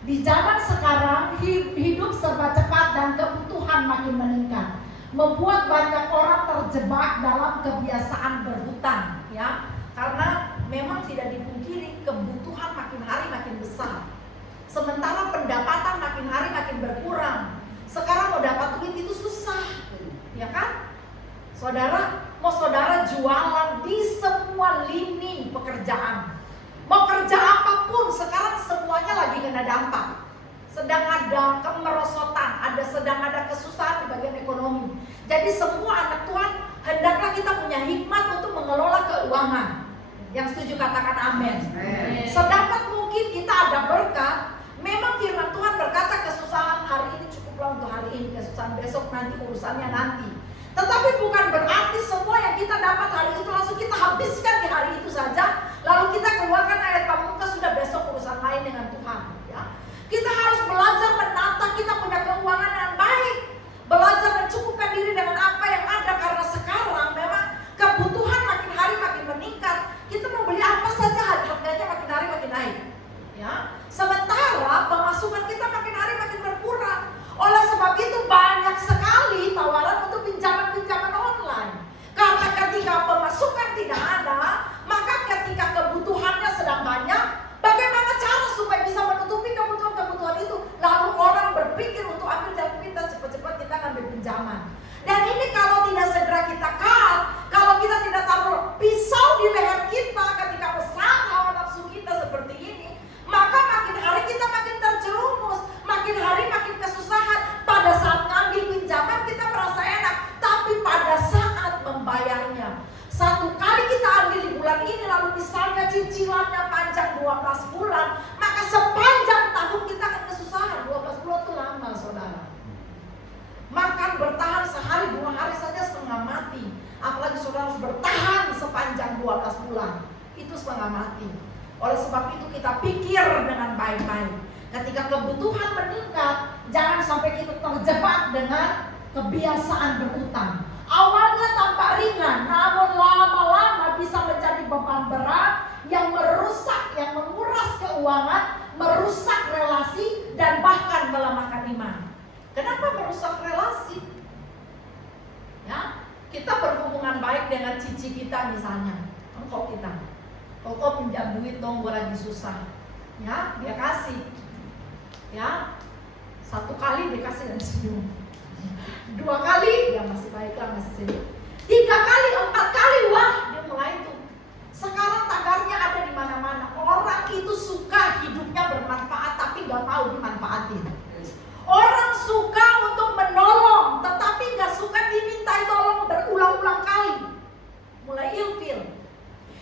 Di zaman sekarang hidup serba cepat dan kebutuhan makin meningkat, membuat banyak orang terjebak dalam kebiasaan berhutang, ya. Karena memang tidak dipungkiri kebutuhan makin hari makin besar. Sementara pendapatan makin hari makin berkurang. Sekarang mau dapat duit itu susah, ya kan? Saudara, mau saudara jualan di semua lini pekerjaan. Mau kerja apapun, sekarang semuanya lagi kena dampak. Sedang ada kemerosotan, sedang ada kesusahan di bagian ekonomi. Jadi semua anak Tuhan, hendaklah kita punya hikmat untuk mengelola keuangan. Yang setuju katakan amin. Sedapat mungkin kita ada berkat. Memang firman Tuhan berkata kesusahan hari ini cukuplah untuk hari ini, kesusahan besok nanti urusannya nanti. Tetapi bukan berarti semua yang kita dapat hari itu langsung kita habiskan di hari itu saja, lalu kita keluarkan ayat pamungkas sudah besok urusan lain dengan Tuhan, ya. Kita harus belajar menata kita punya keuangan dengan baik, belajar mencukupkan diri dengan apa yang ada, karena sekarang memang kebutuhan makin hari makin meningkat. Kita mau beli apa saja harganya makin hari makin naik, ya. Sementara pemasukan kita makin hari makin berkurang. Oleh sebab itu banyak sekali tawaran untuk pinjaman-pinjaman online. Karena ketika pemasukan tidak ada, maka ketika kebutuhannya sedang banyak, bagaimana cara supaya bisa menutupi kebutuhan-kebutuhan itu? Lalu orang berpikir untuk ambil jalan pintas, cepat-cepat kita ngambil pinjaman. Dan ini kalau tidak segera kita cut, kalau kita tidak taruh pisau di leher kita ketika pesan hawa nafsu kita seperti ini, maka makin hari kita makin terjerumus, makin hari makin kesusahan. Pada saat ngambil pinjaman kita merasa enak, tapi pada saat membayarnya, satu kali kita ambil di bulan ini, lalu misalnya cicilannya panjang 12 bulan, maka sepanjang tahun kita akan kesusahan. 12 bulan itu lama, saudara. Makan bertahan sehari 2 hari saja setengah mati, apalagi saudara harus bertahan sepanjang 12 bulan, itu setengah mati. Oleh sebab itu kita pikir dengan baik-baik. Ketika kebutuhan meningkat, jangan sampai kita terjebak dengan kebiasaan berhutang. Awalnya tampak ringan, namun lama-lama bisa menjadi beban berat yang merusak, yang menguras keuangan, merusak relasi, dan bahkan melemahkan iman. Kenapa merusak relasi? Ya, kita berhubungan baik dengan cici kita misalnya, engkau kita. Kau pinjam duit dong, gue lagi susah. Ya, dia kasih. Ya, 1 kali dia kasih dan senyum. 2 kali dia masih baiklah, masih senyum. 3 kali, 4 kali, wah dia mulai tuh. Sekarang tagarnya ada di mana-mana. Orang itu suka hidupnya bermanfaat tapi nggak mau dimanfaatin. Orang suka untuk menolong tetapi nggak suka dimintai tolong berulang-ulang kali. Mulai ilfil.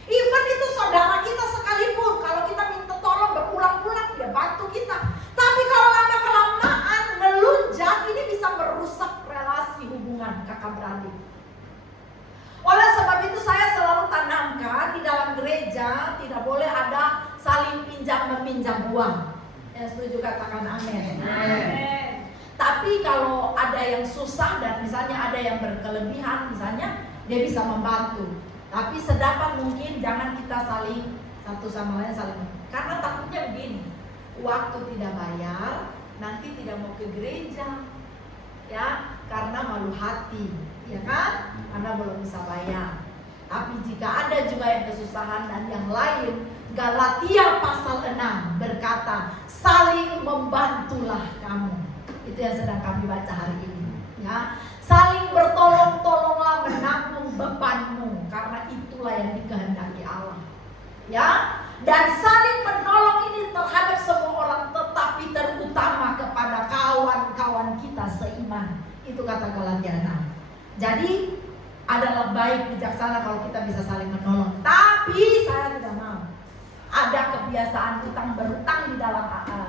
Even itu saudara kita sekalipun, kalau kita minta tolong berulang-ulang, dia bantu kita. Tapi kalau lama-kelamaan melunjak, ini bisa merusak relasi hubungan kakak beradik. Oleh sebab itu saya selalu tanamkan di dalam gereja tidak boleh ada saling pinjam-meminjam uang. Yang setuju katakan amin. Amin. Tapi kalau ada yang susah dan misalnya ada yang berkelebihan, misalnya dia bisa membantu. Tapi sedapat mungkin jangan kita saling satu sama lain saling. Karena takutnya begini, waktu tidak bayar, nanti tidak mau ke gereja, ya, karena malu hati, ya kan? Karena belum bisa bayar. Tapi jika ada juga yang kesusahan dan yang lain, Galatia pasal 6 berkata, saling membantulah kamu. Itu yang sedang kami baca hari ini, ya. Saling bertolong-tolonglah menanggung bebanmu, karena itulah yang dikehendaki Allah, ya. Dan saling menolong ini terhadap semua orang, tetapi terutama kepada kawan-kawan kita seiman. Itu kata Galatia 6. Jadi adalah baik bijaksana kalau kita bisa saling menolong. Tapi saya tidak mau ada kebiasaan utang berutang di dalam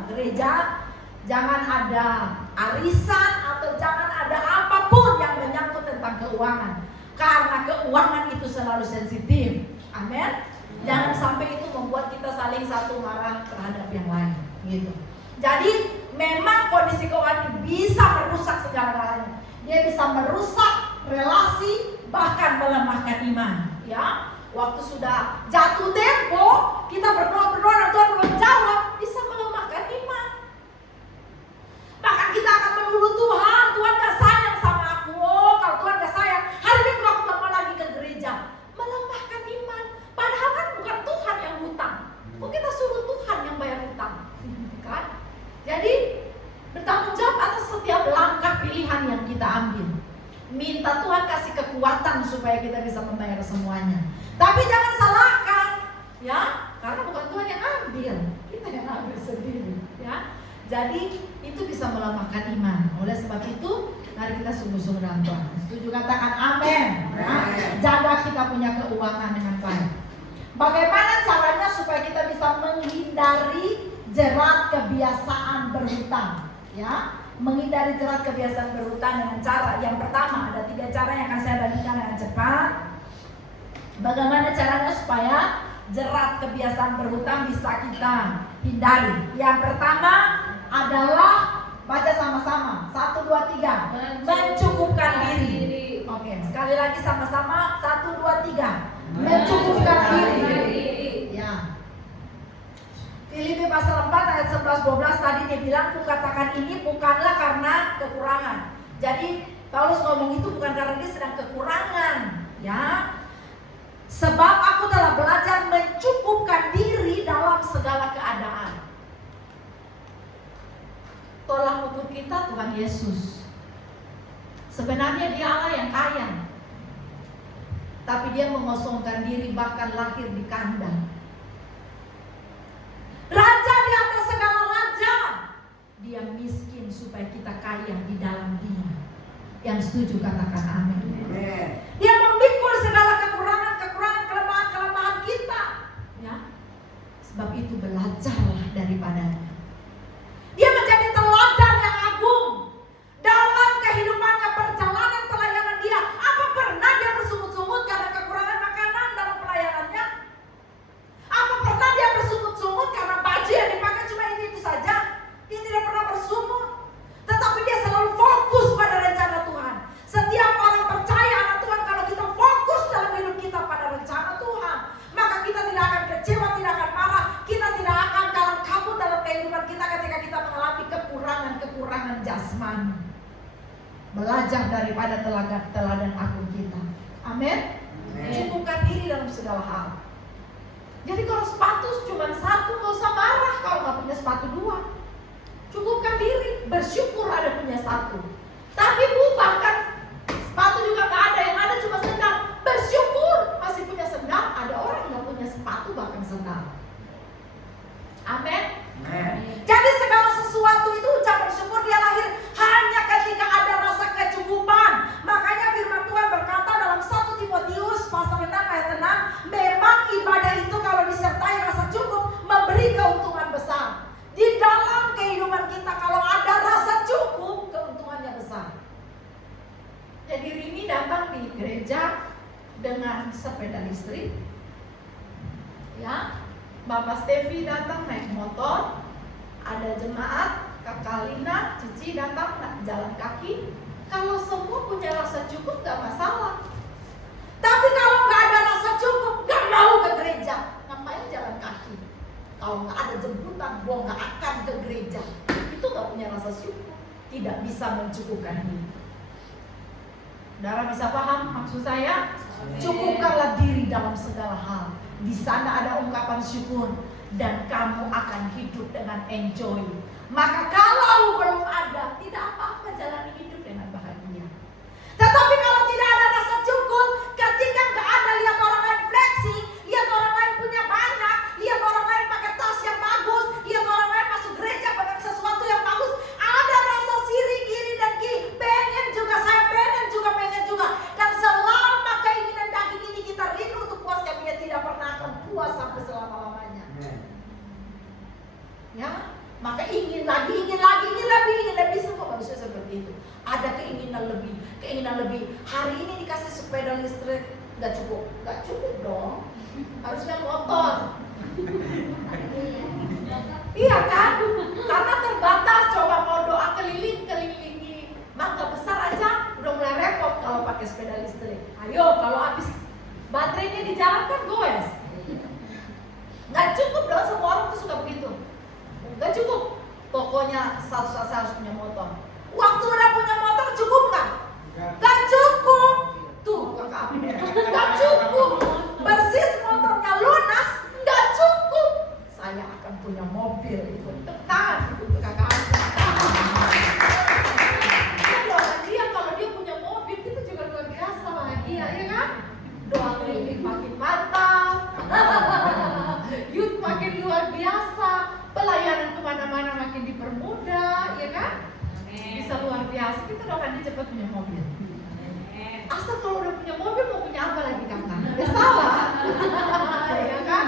gereja. Jangan ada arisan atau jangan ada apapun yang menyangkut tentang keuangan, karena keuangan itu selalu sensitif. Amin. Jangan sampai itu membuat kita saling satu marah terhadap yang lain, gitu. Jadi memang kondisi keuangan bisa merusak segala-galanya. Dia bisa merusak relasi, bahkan melemahkan iman, ya. Waktu sudah jatuh tempo, kita berdoa dan Tuhan belum jawab, bisa melemahkan iman. kita ambil. Minta Tuhan kasih kekuatan supaya kita bisa membayar semuanya. Tapi jangan salahkan, ya, karena bukan Tuhan yang ambil, kita yang ambil sendiri, ya. Jadi itu bisa melemahkan iman. Oleh sebab itu, mari kita sungguh-sungguh dalam Tuhan. Setuju, katakan amin. Ya. Jaga kita punya keuangan dengan baik. Bagaimana caranya supaya kita bisa menghindari jerat kebiasaan berhutang, ya? Menghindari jerat kebiasaan berhutang dengan cara yang pertama, ada 3 cara yang akan saya bagikan dengan cepat. Bagaimana caranya supaya jerat kebiasaan berhutang bisa kita hindari? Yang pertama adalah baca sama-sama, 1, 2, 3, mencukupkan diri. Oke, sekali lagi sama-sama, 1, 2, 3, mencukupkan diri. Ya. Filipi pasal 4 ayat 11-12 tadi dia bilang, kukatakan ini bukanlah karena kekurangan. Jadi Paulus ngomong itu bukan karena dia sedang kekurangan, ya. Sebab aku telah belajar mencukupkan diri dalam segala keadaan. Tolak ukur kita Tuhan Yesus. Sebenarnya dia Allah yang kaya, tapi dia mengosongkan diri, bahkan lahir di kandang. Raja di atas segala raja, dia miskin supaya kita kaya di dalam dia. Yang setuju katakan amin. Dia memikul segala kekurangan, kelemahan kita, ya. Sebab itu belajarlah daripadanya. Dia menjadi teladan yang agung dalam kehidupannya, perjalanan pelayanan dia. Apa pernah dia bersungut-sungut karena kekurangan makanan dalam pelayanannya? Apa pernah dia bersungut-sungut karena baju yang dipakai cuma itu saja? Dia tidak pernah bersungut. Tetapi dia selalu fokus pada rencana Tuhan. Setiap orang percaya anak Tuhan, kalau kita fokus dalam hidup kita pada rencana Tuhan, maka kita tidak akan kecewa, tidak akan marah. Kita tidak akan kalang kabut dalam kehidupan kita ketika kita mengalami kekurangan jasmani. Belajar daripada teladan agung kita. Amin. Cukupkan diri dalam segala hal. Jadi kalau sepatu cuma 1, gak usah marah kalau gak punya sepatu 2. Cukupkan diri, bersyukur ada punya 1. Tapi bahkan sepatu juga gak ada, yang ada cuma sendal. Bersyukur masih punya sendal. Ada orang yang gak punya sepatu bahkan sendal. Amin. Jadi segala sesuatu itu ucapan syukur dia lahir hanya ketika ada rasa kecukupan. Makanya firman Tuhan berkata dalam 1 Timotius pasal 6 ayat 6, memang ibadah itu kalau disertai rasa cukup memberi keuntungan besar. Di dalam kehidupan kita kalau ada rasa cukup, keuntungannya besar. Jadi Rini datang di gereja dengan sepeda listrik, ya. Bapak Stevi datang naik motor, ada jemaat, Kakak Lina, Cici datang jalan kaki. Kalau semua punya rasa cukup gak masalah. Tapi kalau gak ada rasa cukup, gak mau ke gereja, ngapain jalan kaki? Kalau gak ada jemputan, gua gak akan ke gereja. Itu gak punya rasa syukur, tidak bisa mencukupkan diri. Saudara bisa paham maksud saya? Cukupkanlah diri dalam segala hal. Di sana ada ungkapan syukur dan kamu akan hidup dengan enjoy. Maka kalau belum ada, tidak apa-apa jalani hidup dengan bahagia. Tetapi kalau tidak ada rasa cukup, ketika gak ada lihat orang lain flexing, lihat orang lain punya banyak, lihat orang lain pakai tas yang bagus, lihat orang lain masuk gereja pakai sesuatu yang bagus, ada rasa sirik, iri dan pengen juga, saya pengen juga, dan selama keinginan daging ini kita rindu untuk puaskan, dia tidak pernah akan puas sampai selama-lamanya. Ya, maka ingin lebih, semua manusia seperti itu. Ada keinginan lebih. Hari ini dikasih sepeda listrik, gak cukup dong. Harusnya motor. Iya kan? Karena terbatas. Coba mau doa kelilingi Mangga Besar aja udah mulai repot kalau pakai sepeda listrik. Ayo, kalau habis baterainya di jalan kan goes. Gak cukup dong, semua orang tuh suka begitu. Gak cukup. Pokoknya satu saat harus punya motor. Waktu udah punya motor cukup gak? Gak cukup. Tuh kakak Amin. Gak cukup. Persis motornya lunas, gak cukup. Saya akan punya mobil. Tepuk tangan untuk kakak Amin. Dia kalau kita doakan dia cepat punya mobil. Asal kalau udah punya mobil mau punya apa lagi kakak? Ya salah. Ya kan?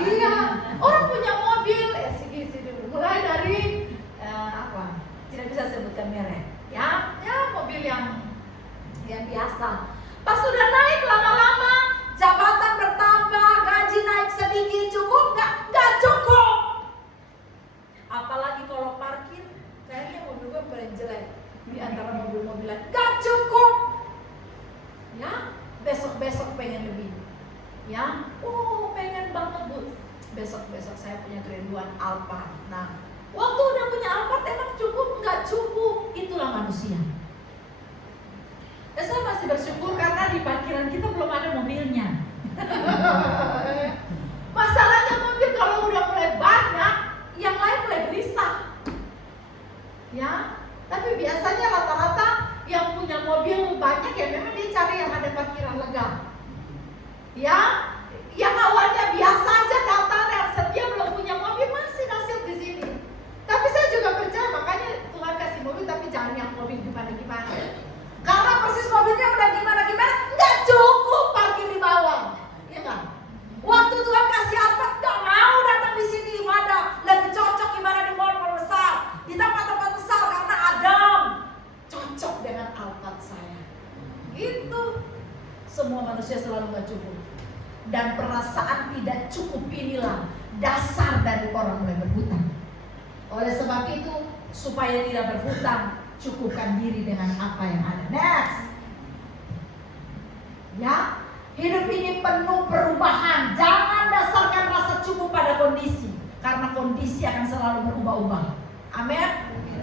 Iya, orang punya mobil segi dulu. Mulai dari apa? Tidak bisa sebutkan merek. Ya mobil yang biasa. Pas sudah naik lama-lama, jabatan bertambah, gaji naik sedikit, cukup nggak? Nggak cukup. Apalagi kalau parkir, kayaknya mobil gue paling jelek di antara mobil-mobilan. Nggak cukup. Ya, besok pengen lebih. Ya, pengen banget Bu. Besok saya punya kerinduan Alphard. Nah, waktu udah punya Alphard emang cukup? Nggak cukup. Itulah manusia. Saya masih bersyukur karena di parkiran kita belum ada mobilnya. Masalahnya mobil kalau udah mulai banyak, yang lain mulai gelisah. Ya, tapi biasanya rata-rata yang punya mobil banyak ya memang dia cari yang ada parkiran lega. Ya, yang awalnya biasa aja datang yang setia belum punya mobil masih nasib di sini. Tapi saya juga percaya makanya Tuhan kasih mobil tapi jangan yang mobil gimana-gimana. Karena persis mobilnya udah gimana-gimana, nggak cukup parkir di bawah, ya kan? Waktu Tuhan kasih Alphard, nggak mau datang di sini ibadah, lebih cocok ibadah di mall besar, di tempat-tempat besar karena adem, cocok dengan Alphard saya. Itu semua manusia selalu nggak cukup, dan perasaan tidak cukup inilah dasar dari orang mulai berhutang. Oleh sebab itu, supaya tidak berhutang, cukupkan diri dengan apa yang ada. Next. Ya, hidup ini penuh perubahan. Jangan dasarkan rasa cukup pada kondisi, karena kondisi akan selalu berubah-ubah. Amin.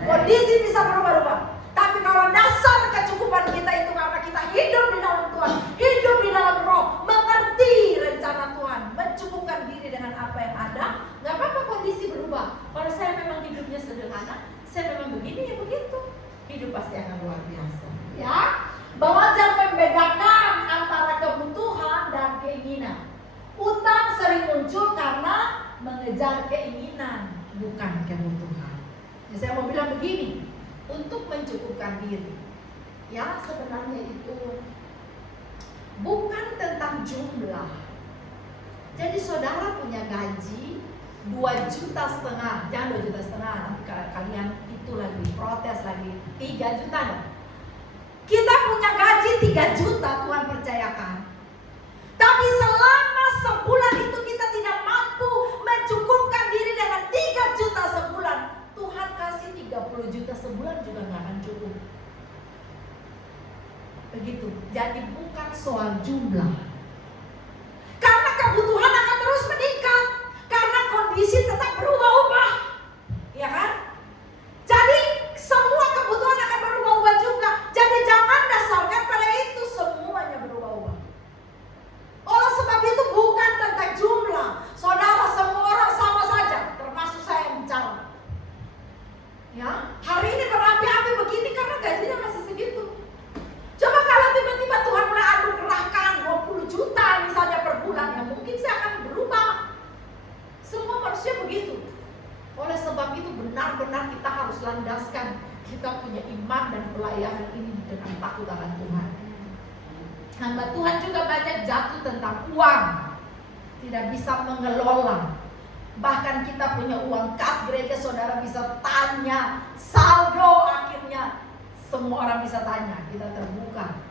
Kondisi bisa berubah-ubah. Tapi kalau dasar kecukupan kita itu karena kita hidup di dalam Tuhan, hidup di dalam Roh, mengerti rencana Tuhan, mencukupkan diri dengan apa yang ada, nggak apa-apa kondisi berubah. Kalau saya memang hidupnya sederhana, saya memang begini ya begitu. Hidup pasti akan luar biasa. Ya, belajar membedakan antara kebutuhan dan keinginan. Utang sering muncul karena mengejar keinginan, bukan kebutuhan. Jadi saya mau bilang begini, untuk mencukupkan diri, ya sebenarnya itu bukan tentang jumlah. Jadi saudara punya gaji 2,5 juta, jangan 2,5 juta, kalian itu lagi protes lagi 3 juta dong. Kita punya gaji 3 juta, Tuhan percayakan. Tapi selama sebulan itu kita tidak mampu mencukupkan diri dengan 3 juta sebulan, Tuhan kasih 30 juta sebulan juga gak akan cukup. Begitu. Jadi bukan soal jumlah, karena kebutuhan akan terus meningkat, karena kondisi tetap berubah-ubah, ya kan? Jadi semua kebutuhan akan berubah-ubah juga. Jadi jangan dasarkan pada itu, semuanya berubah-ubah. Oleh sebab itu bukan tentang jumlah. Saudara, semua orang sama saja, termasuk saya yang bicara. Ya, hari ini berapi-api begini karena gajinya masih segitu. Coba kalau tiba-tiba Tuhan mulai anugerahkan 20 juta misalnya per bulan, ya mungkin saya akan berubah. Semua manusia begitu. Oleh sebab itu benar-benar kita harus landaskan kita punya iman dan pelayanan ini dengan takut akan Tuhan. Hamba Tuhan juga banyak jatuh tentang uang, tidak bisa mengelola. Bahkan kita punya uang kas gereja, saudara bisa tanya saldo, akhirnya semua orang bisa tanya, kita terbuka,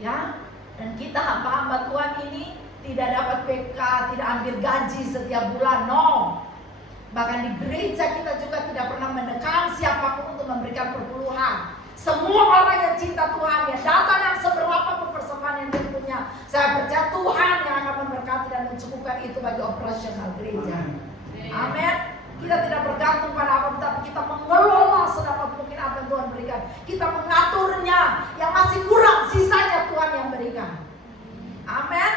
ya. Dan kita hamba-hamba Tuhan ini tidak dapat PK, tidak ambil gaji setiap bulan, no. Bahkan di gereja kita juga tidak pernah menekan siapapun untuk memberikan perpuluhan. Semua orang yang cinta Tuhan, ya datang yang seberapa pun persembahan yang dia punya, saya percaya Tuhan yang akan memberkati dan mencukupkan itu bagi operasional gereja. Amin. Kita tidak bergantung pada apa, tapi kita mengelola sedapat mungkin apa yang Tuhan berikan. Kita mengaturnya, yang masih kurang sisanya Tuhan yang berikan. Amin.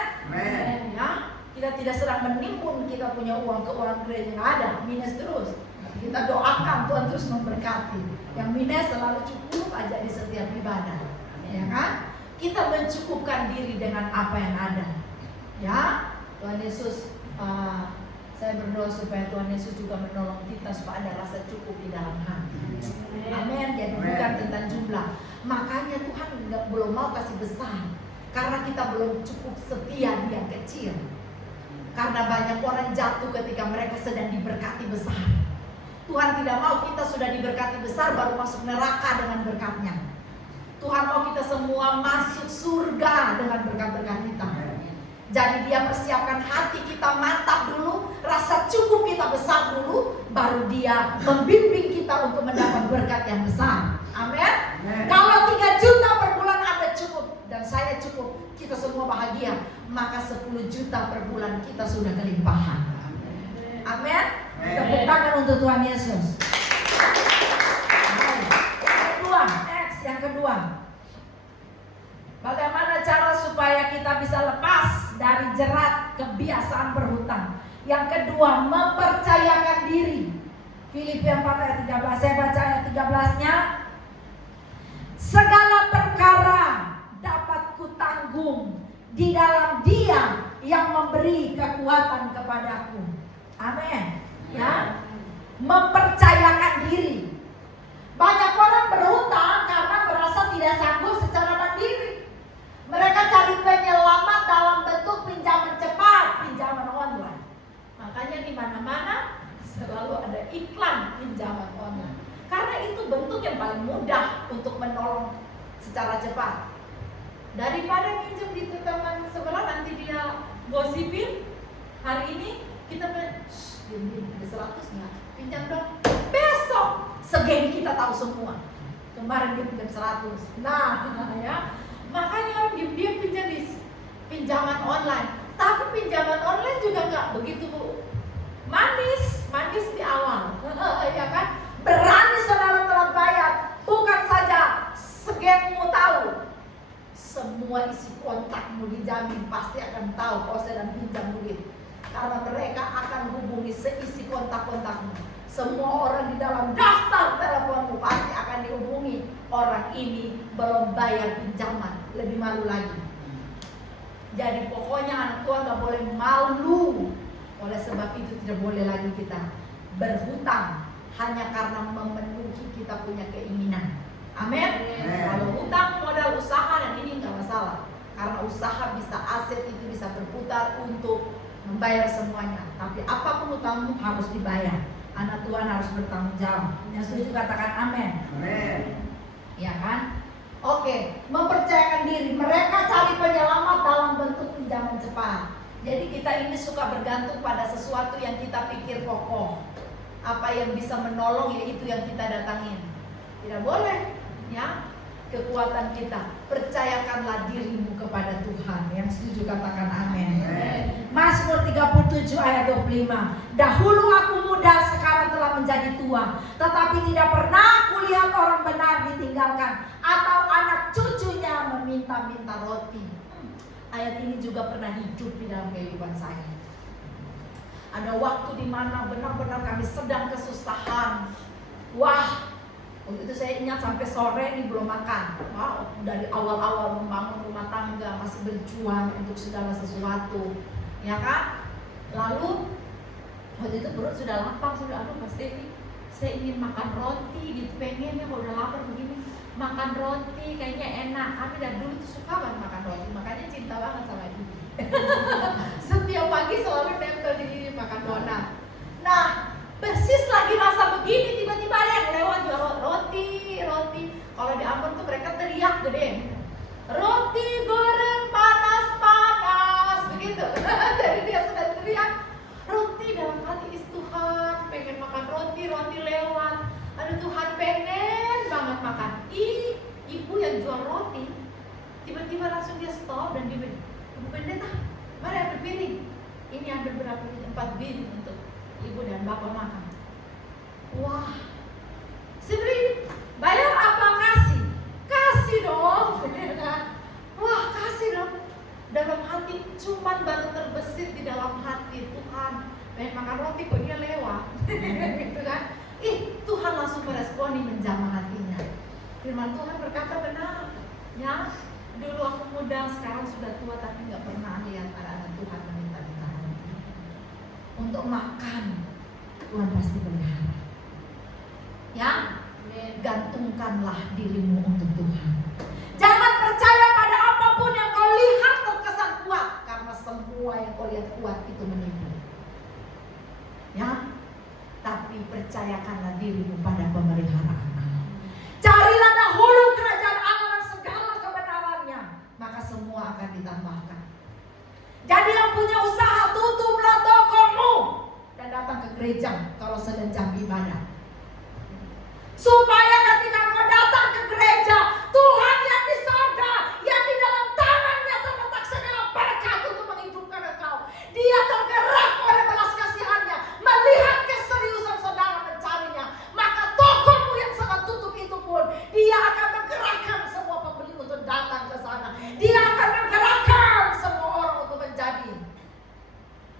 Ya, kita tidak sedang menimbun kita punya uang ke orang gereja yang ada minus terus. Kita doakan Tuhan terus memberkati. Yang minus selalu cukup aja di setiap ibadah, ya kan? Kita mencukupkan diri dengan apa yang ada. Ya, Tuhan Yesus. Saya berdoa supaya Tuhan Yesus juga menolong kita supaya ada rasa cukup di dalam hati. Amin. Jadi bukan tentang jumlah. jumlah. Makanya Tuhan belum mau kasih besar, karena kita belum cukup setia di yang kecil. Karena banyak orang jatuh ketika mereka sedang diberkati besar. Tuhan tidak mau kita sudah diberkati besar baru masuk neraka dengan berkatnya. Tuhan mau kita semua masuk surga dengan berkat-berkat kita. Jadi Dia persiapkan hati kita mantap dulu, rasa cukup kita besar dulu, baru Dia membimbing kita untuk mendapat berkat yang besar. Amin. Kalau 3 juta per bulan Anda cukup dan saya cukup, kita semua bahagia, maka 10 juta per bulan kita sudah kelimpahan. Amin. Tepuk tangan untuk Tuhan Yesus. Yang kedua, bagaimana cara supaya kita bisa lepas dari jerat kebiasaan berhutang? Yang kedua, mempercayakan diri. Filipi 4 ayat 13, saya baca ayat 13-nya. Segala perkara dapat kutanggung di dalam Dia yang memberi kekuatan kepadaku. Amin. Ya, mempercayakan diri. Banyak orang berhutang karena merasa tidak sanggup secara mandiri. Mereka cari penyelamat dalam bentuk pinjaman cepat, pinjaman online. Makanya di mana-mana selalu ada iklan pinjaman online. Karena itu bentuk yang paling mudah untuk menolong secara cepat. Daripada pinjam di teman sebelah nanti dia gosipin, hari ini kita ada 100 nggak? Pinjam dong. Besok segeng kita tahu semua. Kemarin dia pinjam 100. Nah, ya. Makanya orang diam-diam pinjam di pinjaman online. Tapi pinjaman online juga nggak begitu manis di awal. Ya kan? Berani saudara telat bayar. Bukan saja segengmu tahu, semua isi kontakmu dijamin pasti akan tahu kalau sedang pinjam duit. Karena mereka akan hubungi seisi kontak-kontakmu. Semua orang di dalam daftar teleponmu pasti akan dihubungi. Orang ini belum bayar pinjaman, lebih malu lagi. Jadi pokoknya anak Tuhan gak boleh malu. Oleh sebab itu tidak boleh lagi kita berhutang hanya karena memenuhi kita punya keinginan. Amin. Kalau hutang modal usaha dan ini gak masalah. Karena usaha bisa, aset itu bisa berputar untuk membayar semuanya. Tapi apapun hutangmu harus dibayar. Anak Tuhan harus bertanggung jawab. Yang setuju katakan amin. Amin. Ya kan? Oke, mempercayakan diri. Mereka cari penyelamat dalam bentuk pinjaman cepat. Jadi kita ini suka bergantung pada sesuatu yang kita pikir kokoh. Apa yang bisa menolong, yaitu yang kita datangin. Tidak boleh, ya. Kekuatan kita, percayakanlah dirimu kepada Tuhan. Yang setuju katakan amin. Mazmur 37 ayat 25. Dahulu aku muda, sekarang telah menjadi tua, tetapi tidak pernah kulihat orang benar ditinggalkan atau anak cucunya meminta-minta roti. Ayat ini juga pernah hidup di dalam kehidupan saya. Ada waktu di mana benar-benar kami sedang kesusahan. Wah, waktu itu saya ingat sampai sore ini belum makan. Wow, dari awal-awal membangun rumah tangga masih berjuang untuk segala sesuatu, ya kan? Lalu waktu itu perut sudah lapar, sudah Mas Devi, saya ingin makan roti gitu, pengennya kalau udah lapar begini makan roti kayaknya enak. Kami dari dulu tuh suka banget makan roti, makanya cinta banget sama ibu. Setiap pagi selalu nempel di diri makan donat. Nah, persis lagi rasa begini, tiba-tiba ada yang lewat jual roti. Kalau di Ambon tuh mereka teriak gede, roti goreng panas begitu. Jadi dia sudah teriak roti, dalam hati Tuhan pengen makan roti lewat. Aduh Tuhan, pengen banget makan. Ibu yang jual roti tiba-tiba langsung dia stop dan dia bilang, Ibu Pendeta, mari ambil piring. Ini ambil berapa? 4 piring untuk ibu dan bapak makan. Wah, sebenarnya bayar apa kasih? Kasih dong. Wah, kasih dong. Dalam hati cuman baru terbesit di dalam hati, Tuhan pengen makan roti kok dia lewat. Gitu kan? Tuhan langsung meresponi, menjamah hatinya. Firman Tuhan berkata benar, ya. Dulu aku muda, sekarang sudah tua, tapi nggak pernah lihat anak-anak Tuhan meminta-minta roti. Untuk makan, Tuhan pasti pelihara. Ya, gantungkanlah dirimu untuk Tuhan. Jangan percaya pada apapun yang kau lihat terkesan kuat, karena semua yang kau lihat kuat itu menipu. Ya, tapi percayakanlah dirimu pada pemeliharaan Allah. Carilah dahulu kerajaan Allah dan segala kebenarannya, maka semua akan ditambahkan. Jadi yang punya usaha, tutuplah tokomu dan datang ke gereja kalau sedang jam ibadah, supaya ketika kau datang ke gereja, Tuhan yang di sorga, yang di dalam tangannya terletak segala berkat untuk menghidupkan engkau, Dia tergerak oleh belas kasihannya, melihat keseriusan saudara mencarinya, maka tokomu yang sangat tutup itu pun Dia akan menggerakkan semua pembeli untuk datang ke sana. Dia akan menggerakkan semua orang untuk menjadi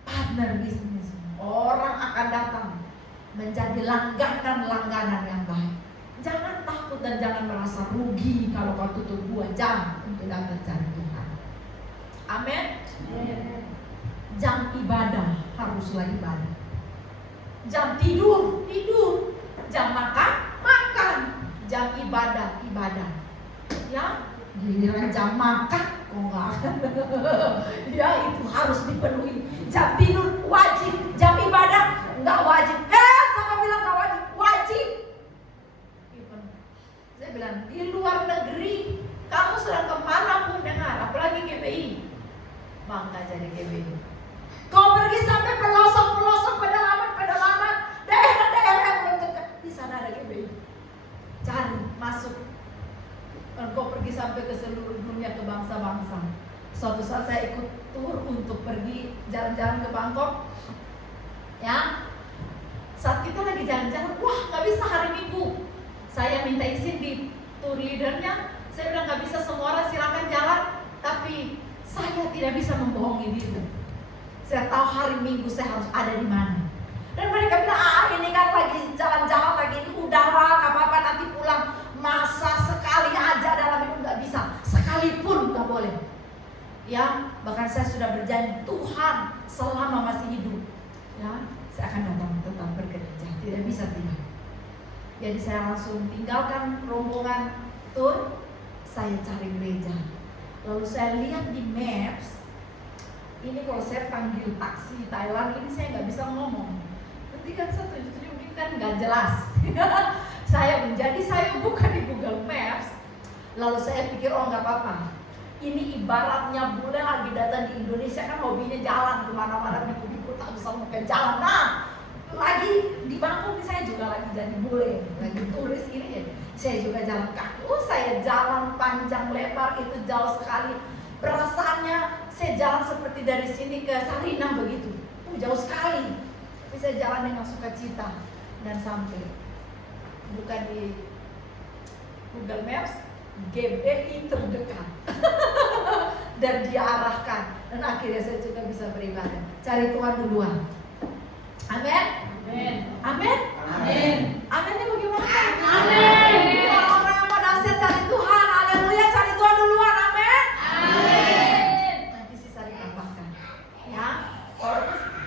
partner bisnis. Orang akan datang menjadi langganan-langganan yang baik. Jangan takut dan jangan merasa rugi kalau kau tutup 2 jam untuk datang cari Tuhan. Amin. Jam ibadah haruslah ibadah. Jam tidur, tidur. Jam makan, makan. Jam ibadah, ibadah. Ya, giliran jam makan, oh enggak. Ya, itu harus dipenuhi. Jam tidur wajib, jam ibadah enggak wajib. Sama bilang enggak wajib, wajib. Saya bilang di luar negeri kamu sedang kemana pun dengar, apalagi GBI, bangga jadi GBI. Kau pergi sampai pelosok-pelosok, pedalaman, daerah-daerah yang belum dekat, di sana ada GBI. Cari masuk. Kau pergi sampai ke seluruh dunia, ke bangsa-bangsa. Suatu saat saya ikut tur untuk pergi jalan-jalan ke Bangkok. Ya, saat kita lagi jalan-jalan, wah nggak bisa hari Minggu. Saya minta izin di tour leadernya. Saya bilang nggak bisa, semua orang silakan jalan, tapi saya tidak bisa membohongi diri. Saya tahu hari Minggu saya harus ada di mana. Dan mereka bilang, ini kan lagi jalan-jalan, lagi ini udara, nggak apa-apa nanti pulang. Masa sekali aja dalam hidup nggak bisa, sekalipun nggak boleh. Ya, bahkan saya sudah berjanji Tuhan selama masih hidup, ya, saya akan datang tetap bekerja, tidak bisa tidak. Jadi saya langsung tinggalkan rombongan tur, saya cari gereja. Lalu saya lihat di Maps, ini kalau saya panggil taksi Thailand ini saya nggak bisa ngomong. Nanti kan 177 ini kan nggak jelas. Jadi saya buka di Google Maps, lalu saya pikir oh nggak apa-apa. Ini ibaratnya bule lagi datang di Indonesia kan hobinya jalan kemana-mana, biku-biku tak bisa mungkin jalan. Nah, lagi di Bangkok saya juga lagi jadi bule, lagi turis ini ya. Saya juga jalan kaki. Saya jalan panjang lebar itu jauh sekali. Perasaannya saya jalan seperti dari sini ke Sarinah begitu. Jauh sekali. Tapi saya jalan dengan sukacita dan sampai. Bukan di Google Maps, GBI terdekat. Dan diarahkan. Dan akhirnya saya juga bisa beribadah. Cari Tuhan duluan. Amin. Amin. Amin. Amin. Aminnya bagaimana? Amin. Orang-orang yang mau nasihat cari Tuhan, haleluya, cari Tuhan duluan. Amin. Amin. Nanti sisa ditambahkan. Ya.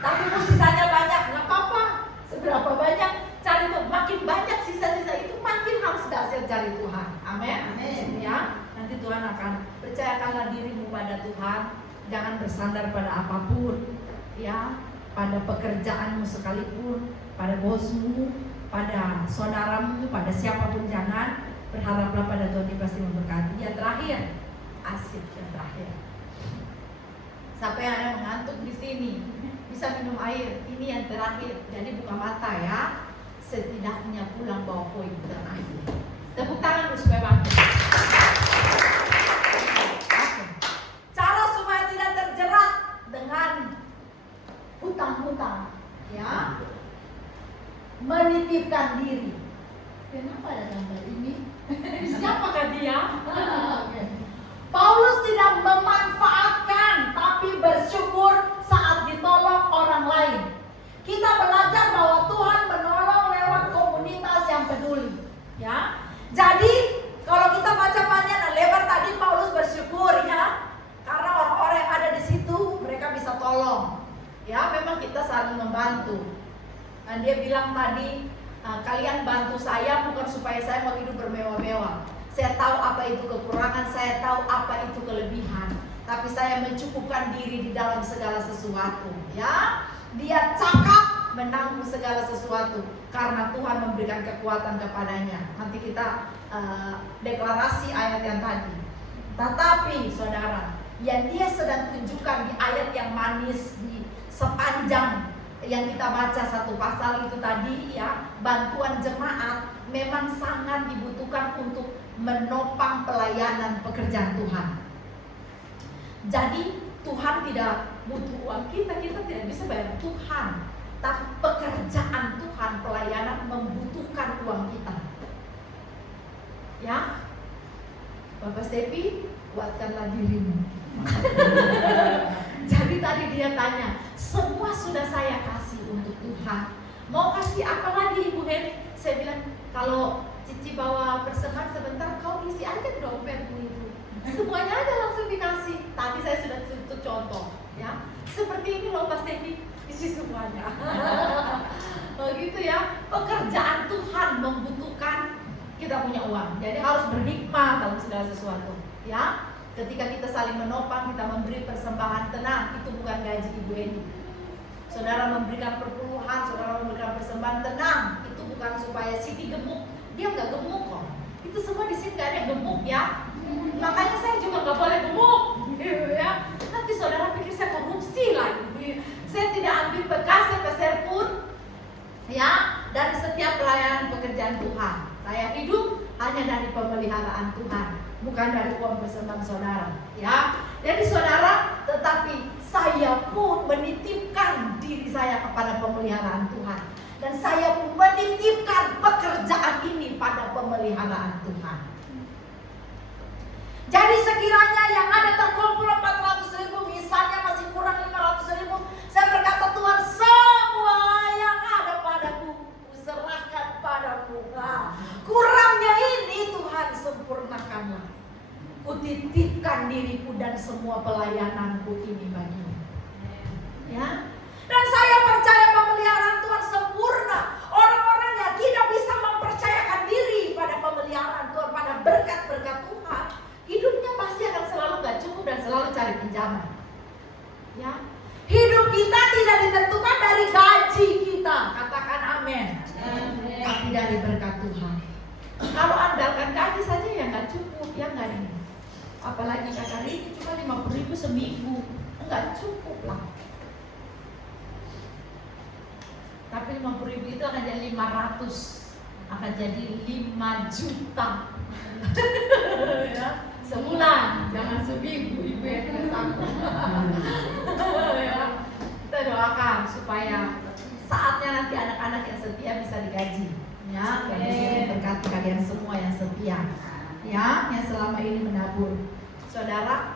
Tapi sisanya banyak, nggak apa-apa. Seberapa banyak cari Tuhan, makin banyak sisa-sisa itu makin harus nasihat cari Tuhan. Amin. Amin. Ya. Nanti Tuhan akan percayakanlah dirimu pada Tuhan. Jangan bersandar pada apapun. Ya. Pada pekerjaanmu sekalipun, pada bosmu, pada saudaramu, pada siapapun jangan. Berharaplah pada Tuhan, dia pasti memberkati. Yang terakhir, asik yang terakhir. Sampai Anda mengantuk di sini, bisa minum air. Ini yang terakhir. Jadi buka mata ya. Setidaknya pulang bawa poin terakhir. Tepuk tangan supaya bantu. Cara supaya tidak terjerat dengan hutang-hutang, ya, menitipkan diri. Kenapa ada gambar ini? Siapakah dia? Paulus tidak memanfaatkan, tapi bersyukur saat ditolong orang lain. Kita belajar bahwa Tuhan menolong lewat komunitas yang peduli, ya. Jadi kalau kita baca panjang dan lebar tadi, Paulus bersyukur, ya, karena orang-orang yang ada di situ mereka bisa tolong. Ya, memang kita saling membantu. Dan dia bilang tadi, kalian bantu saya bukan supaya saya mau hidup bermewah-mewah. Saya tahu apa itu kekurangan, saya tahu apa itu kelebihan, tapi saya mencukupkan diri di dalam segala sesuatu. Ya, dia cakap menanggung segala sesuatu karena Tuhan memberikan kekuatan kepadanya. Nanti kita deklarasi ayat yang tadi. Tetapi saudara, yang dia sedang tunjukkan di ayat yang manis di sepanjang yang kita baca satu pasal itu tadi, ya, bantuan jemaat memang sangat dibutuhkan untuk menopang pelayanan pekerjaan Tuhan. Jadi Tuhan tidak butuh uang kita tidak bisa bayar Tuhan. Tapi pekerjaan Tuhan, pelayanan membutuhkan uang kita. Ya, Bapak Stepi, kuatkanlah dirimu. Jadi tadi dia tanya, semua sudah saya kasih untuk Tuhan. Mau kasih apa lagi Ibu Heni? Saya bilang, kalau Cici bawa persembahan sebentar, kau isi aja dompetmu itu. Semuanya aja langsung dikasih. Tadi saya sudah tutup contoh, ya. Seperti ini loh Pak Stepi, isi semuanya. Begitu ya. Pekerjaan Tuhan membutuhkan kita punya uang. Jadi harus berhikmah dalam segala sesuatu, ya. Ketika kita saling menopang, kita memberi persembahan, tenang, itu bukan gaji Ibu Eni. Saudara memberikan perpuluhan, saudara memberikan persembahan, tenang, itu bukan supaya Siti gemuk. Dia nggak gemuk kok. Itu semua di sini nggak ada yang gemuk ya. Makanya saya juga nggak boleh gemuk, ya. Nanti saudara pikir saya korupsi lagi. Saya tidak ambil bekas peser pun, ya, dari setiap pelayanan pekerjaan Tuhan. Saya hidup hanya dari pemeliharaan Tuhan, bukan dari uang persembahan saudara, ya. Jadi saudara, tetapi saya pun menitipkan diri saya kepada pemeliharaan Tuhan, dan saya pun menitipkan pekerjaan ini pada pemeliharaan Tuhan. Jadi sekiranya yang ada terkumpul 400.000, misalnya masih kurang 500.000, saya berkata, Tuhan, semua yang ada padaku serahkan padamu. Nah, kurangnya ini Tuhan sempurnakanlah. Kutitipkan diriku dan semua pelayananku ini bagimu, ya. Dan saya percaya pemeliharaan Tuhan sempurna. Orang-orang yang tidak bisa mempercayakan diri pada pemeliharaan Tuhan, pada berkat-berkat Tuhan, hidupnya pasti akan selalu gak cukup dan selalu cari pinjaman, ya. Hidup kita tidak ditentukan dari gaji kita, katakan amin, tapi dari berkat Tuhan. Kalau andalkan gaji saja ya gak cukup, ya gak ini. Apalagi kata Riki cuma 50.000 seminggu, enggak cukup lah. Tapi 50.000 itu akan jadi 500, akan jadi 5 juta. Ya, sebulan, jangan seminggu, Ibu yang tidak sanggup. Ya, kita doakan supaya saatnya nanti anak-anak yang setia bisa digaji. Ya, dan berkati kalian semua yang setia, ya, yang selama ini menabur. Saudara,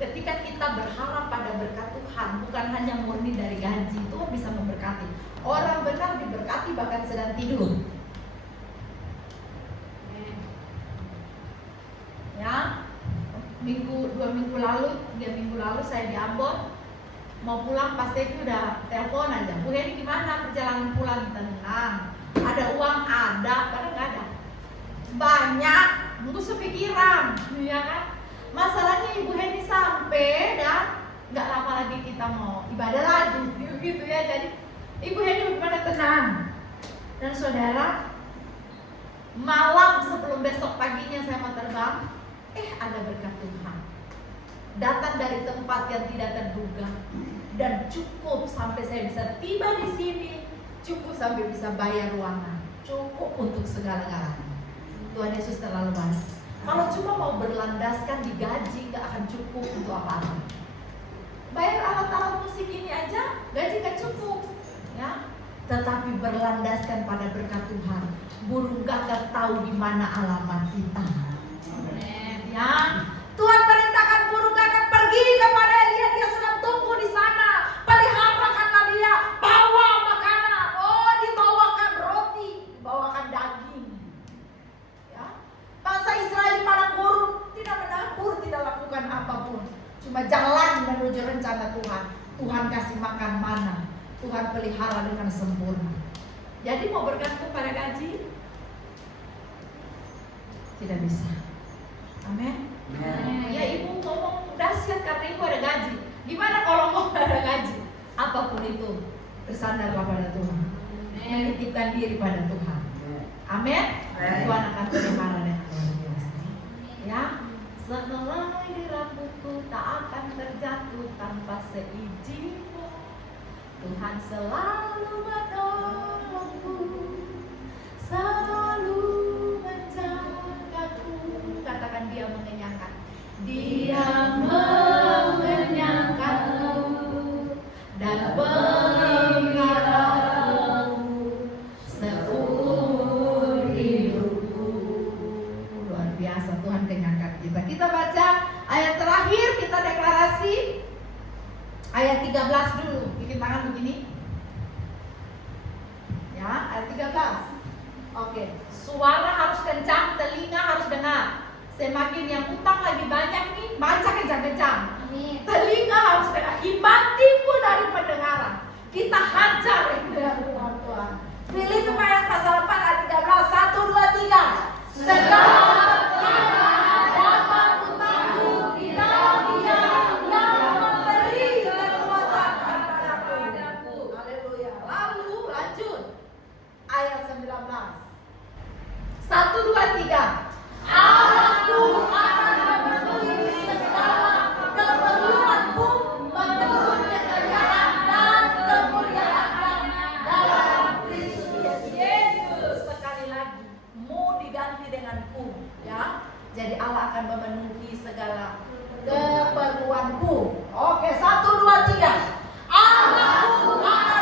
ketika kita berharap pada berkat Tuhan, bukan hanya murni dari gaji, Tuhan bisa memberkati. Orang benar diberkati bahkan sedang tidur. Ya, 2 minggu lalu, 3 minggu lalu saya di Ambon, mau pulang pas Devi udah telepon aja, Bu Heni gimana perjalanan pulang? Tenang, ada uang, ada, padahal nggak ada. Banyak, nunggu sepikiran, ya kan? Masalahnya Ibu Heni sampai dan nggak lama lagi kita mau ibadah lagi, gitu ya. Jadi Ibu Heni benar tenang. Dan saudara, malam sebelum besok paginya saya mau terbang, ada berkat Tuhan datang dari tempat yang tidak terduga dan cukup sampai saya bisa tiba di sini, cukup sampai bisa bayar ruangan, cukup untuk segala-galanya. Tuhan Yesus terlalu baik. Kalau cuma mau berlandaskan di gaji nggak akan cukup untuk apa-apa. Bayar alat-alat musik ini aja gaji nggak cukup, ya. Tetapi berlandaskan pada berkat Tuhan, burung gagak tahu di mana alamat kita. Ya, Tuhan perintahkan burung gagak pergi kepada Elia, dia sedang tunggu di sana. Peliharakanlah dia, bawa makanan. Oh, dibawakan roti, dibawakan daging. Ya, bangsa Israel di padang gurun tidak menabur, tidak lakukan apapun, cuma jalan menuju rencana Tuhan. Tuhan kasih makan mana. Tuhan pelihara dengan sempurna. Jadi mau bergantung pada gaji? Tidak bisa. Amin. Ya ibu ngomong dahsyat karena ibu ada gaji. Gimana kalau mau ada gaji? Apapun itu, bersandarlah pada Tuhan. Menitipkan diri pada Tuhan. Amin. Tuhan akan pelihara dengan luar biasa. Ya, sehelai di rambutku tak akan terjatuh tanpa seizinku. Tuhan selalu menolongku, selalu menjagaku. Katakan dia mengenyangkan. Dia mengenyangkanku dan peliharaku seumur hidupku. Luar biasa, Tuhan kenyangkan kita. Kita baca ayat terakhir, kita deklarasi ayat 13 dulu. Bikin tangan begini. Ya, ayat 13. Oke, suara harus kencang, telinga harus dengar. Semakin yang utang lagi banyak nih, baca kencang-kencang. Telinga harus dengar, iman timbul dari pendengaran. Kita hajar dengan Tuhan. Filipi ayat pasal 4 ayat 13, 1, 2, 3. Segala perkara dapat kutanggung di dalam Dia yang memberi kekuatan kepadaku. Haleluya. Lalu lanjut ayat 19. 1, 2, 3. Allahku akan memenuhi segala keperluanku menurut kekayaan dan kemuliaan dalam Kristus Yesus. Sekali lagi, mu diganti dengan ku, ya. Jadi Allah akan memenuhi segala keperluanku. Oke, 1, 2, 3. Allahku akan